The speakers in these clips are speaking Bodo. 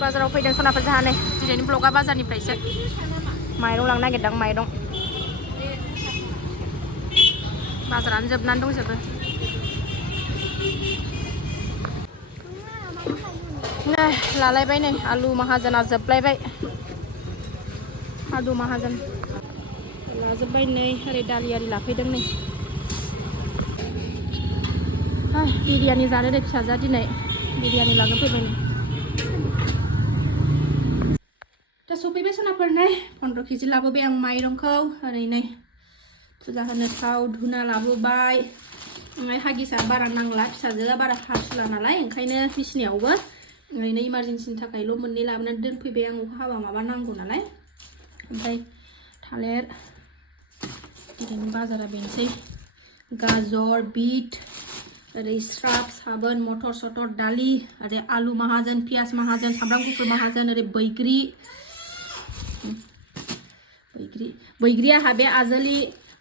बाजाराव फैदों सनाफोर जाहानै दिनैनि ब्लगा बाजारनिफ्रायसो माइरं लांनो नागिरदों माइरं बाजारानो जोबनानै दंजोबो लालायबाय नै आलु माहाजोना जोबलायबाय आलु माहाजोन लाजोब्बाय नै ओरै दालि आरि लाफैदों नै बिरियानि जानो दे फिसाजोआ दिनै बिरियानि लानो फैबाय नै दा सफैबाय सनाफोर नै 15 केजि लाबोबाय आं माइरंखौ ओरै नै फुजा होनो थाव धुना लाबोबाय ओमफ्राय हागिसा बारा नांला फिसाजोआ बारा हासुला नालाय ओंखायनो बिसिनायावबो ओरैनो इमारजेन्सिनि थाखायल' मोननै लाबोनानै दोनफैबाय आं अखा हाबा माबा नांगौ नालाय ओमफ्राय थालिर दिनैनि बाजारा बेनोसै गाजर बिट ओरै स्राब साबोन मटर सटर दालि ओरै आलु माहाजोन पियाज माहाजोन सामब्राम गुफुर माहाजोन ओरै बैग्रिया आहा बे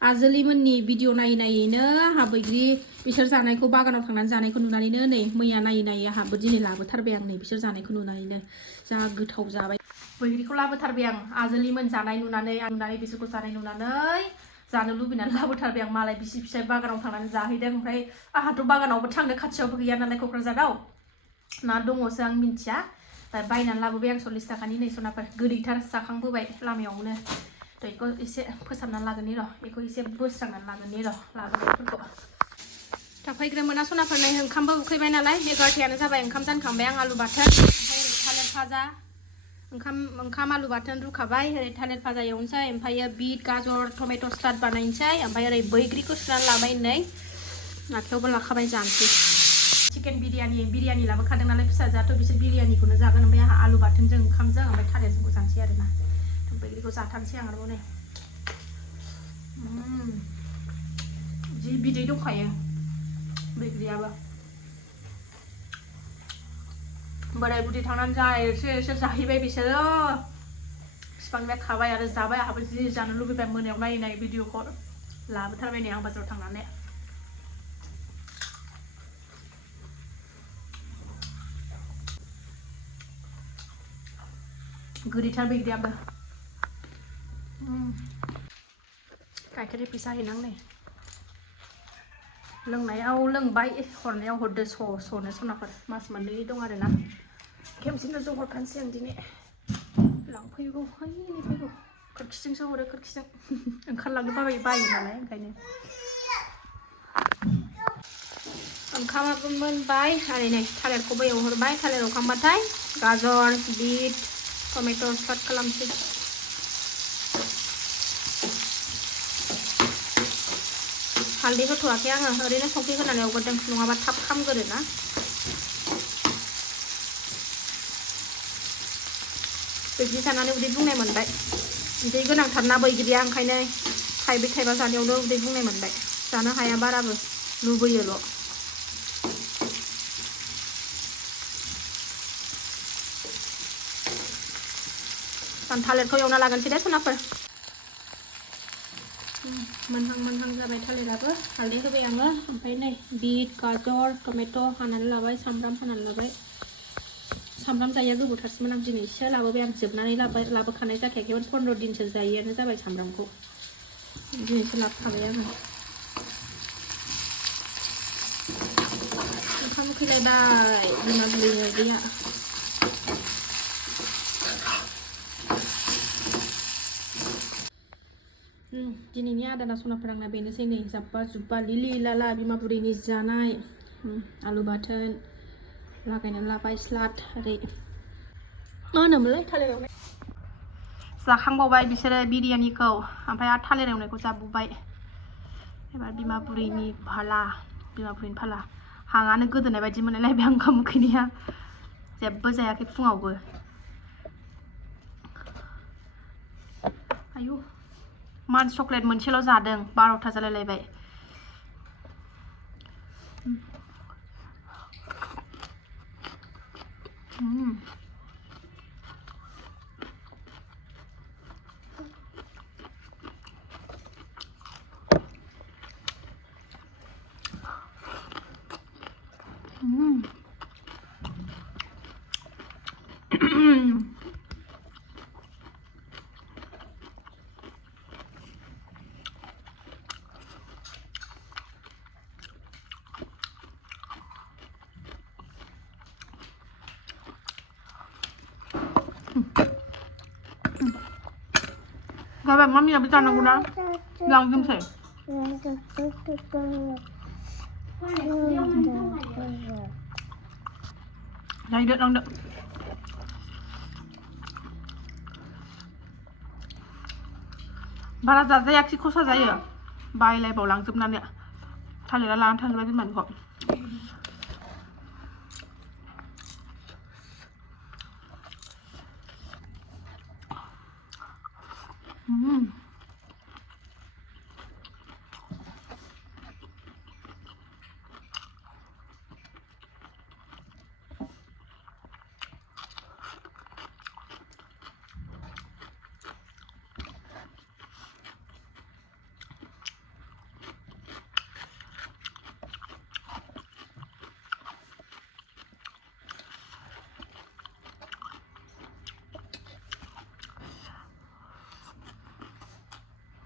आजोलि मोननि भिडिअ नायैनो आहा बैग्रि बिसोर जानायखौ बागानाव थांनानै जानायखौ नुनानैनो नै मैया नायै आहाबो दिनै लाबोथारबाय आं नै बिसोर जानायखौ नुनानैनो जा गोथाव जाबाय बैग्रिखौ लाबोथारबाय आं आजोलिमोन जानाय नुनानै बिसोरखौ जानाय नुनानै जानो लुबैनानै लाबोथारबाय आं मालाय बिसि फिसाय बागानाव थांनानै जाहैदों ओमफ्राय आहाथ' बागानावबो थांनो खाथियावबो गैया नालाय क'क्राझाराव ना दङसो आं मिन्थिया बायनानै लाबोबाय आं 40 थाखानि नै सनाफोर गोदैथार जाखांबोबाय लामायावनो बेखौ एसे फोसाबनानै लागोननि र' बेखौ एसे बोस्रांनानै लागोननि र' लाबोनायफोरखौ थाफैग्रो मोना सनाफोर नै ओंखामबो उखैबाय नालाय 11थायानो जाबाय ओंखाम जानखांबाय आं आलु बाथोन ओमफ्राय ओरै थालिर भाजा ओंखाम आलु बाथोन रुखाबाय ओरै थालिर भाजा एवनोसै ओमफ्रायो बिट गाजर टमेट' स्टार्ट बानायनोसै ओमफ्राय ओरै बैग्रिखौ सुनानै लाबाय नै आखायावबो लाखाबाय जानोसै चिकेन बिरियानि लाबोखादों नालाय फिसाजोआथ' बिसोर बिरियानिखौनो जागोन ओमफ्राय आंहा आलु बाथोनजों ओंखामजों ओमफ्राय थालिरजोंखौ जानोसै आरोना बैग्रिखौ जाथारनोसै आं आरोबाव नै जि बिदै दंखायो बैग्रियाबो बोराय बुरि थांनानै जा एसे जाहैबाय बिसोरो बिफांनिफ्राय खाबाय आरो जाबाय आंहाबो जि जानो लुबैबाय मोनायाव नायै भिडिअखौ लाबोथारबाय नै आं बाजाराव थांनानै गोदैथार बैग्रियाबो गाइखेर फैसा हैनां नै लोंनायाव लोंबाय हरनायाव हरदो स'नो सनाफोर मास मोननै दं आरोना खेमसेनो ज' हरखानोसै आं दिनै लांफैगौ फैगौ खोरखिजोंसो हरो खोरखिजों ओंखारलांनो बायो नालाय ओंखायनो ओंखामाबो मोनबाय आरो नै थालिरखौबो एवहरबाय थालिर एवखांबाथाय गाजर बिट टमेट' स्टार्ट खालामसै हालदै होथ'वाखै आङो ओरैनो संख्रि होनानै एवगोरदों नङाबा थाब खामगोरोना बैग्रि जानानै उदै बुंनाय मोनबाय बिदै गोनांथारना बैग्रिया ओंखायनो थाइब्रै थाइबा जानायावनो उदै बुंनाय मोनबाय जानो हाया बाराबो लुबैयोल' आं थालिरखौ एवना लागोनसै दे सनाफोर मोनहां जाबाय थालिराबो हालदै होबाय आङो ओमफ्राय नै बिट गाजर टमेट' हानानै लाबाय सामब्राम हानानै लाबाय सामब्राम जाया गोबावथारसैमोन आं दिनैसो लाबोबाय आं जोबनानै लाबोखानाय जाखायाखैमोन 15 दिनसो जायैआनो जाबाय सामब्रामखौ दिनैसो लाबोखाबाय आङो ओंखाम उखैलायबाय बिमा बुरि बायदिया दिनैनि आदाना सनाफोर आंना बेनोसै नै जाब्बा जुब्बा लिलि लाला बिमा बुरैनि जानाय आलु बाथोन लागायनानै लाबाय स्लाद ओरै मा होनोमोनलाय थालिर एवनाय जाखांबावबाय बिसोरो बिरियानिखौ ओमफ्राय आरो थालिर एवनायखौ जाबावबाय एबार बिमा बुरैनि फाला हाङानो गोदोनाय बायदि मोनलायलायबाय आं ओंखाम उखैनाया जेबो जायाखै फुङावबो आयु मान्च चक्लेट मोनसेल' जादों 12था जालायलायबाय กลายแบบว่ามีอะไรไปจานนะกูนะลองกินเสร็จได้เด็ดลองเด็ดบาราจัดจะอยากชิคโคซ่าใจเหรอใบอะไรเปล่าหลังจุดนั้นเนี่ยทานเหลือล้านทานอะไรที่มันก่อนอืม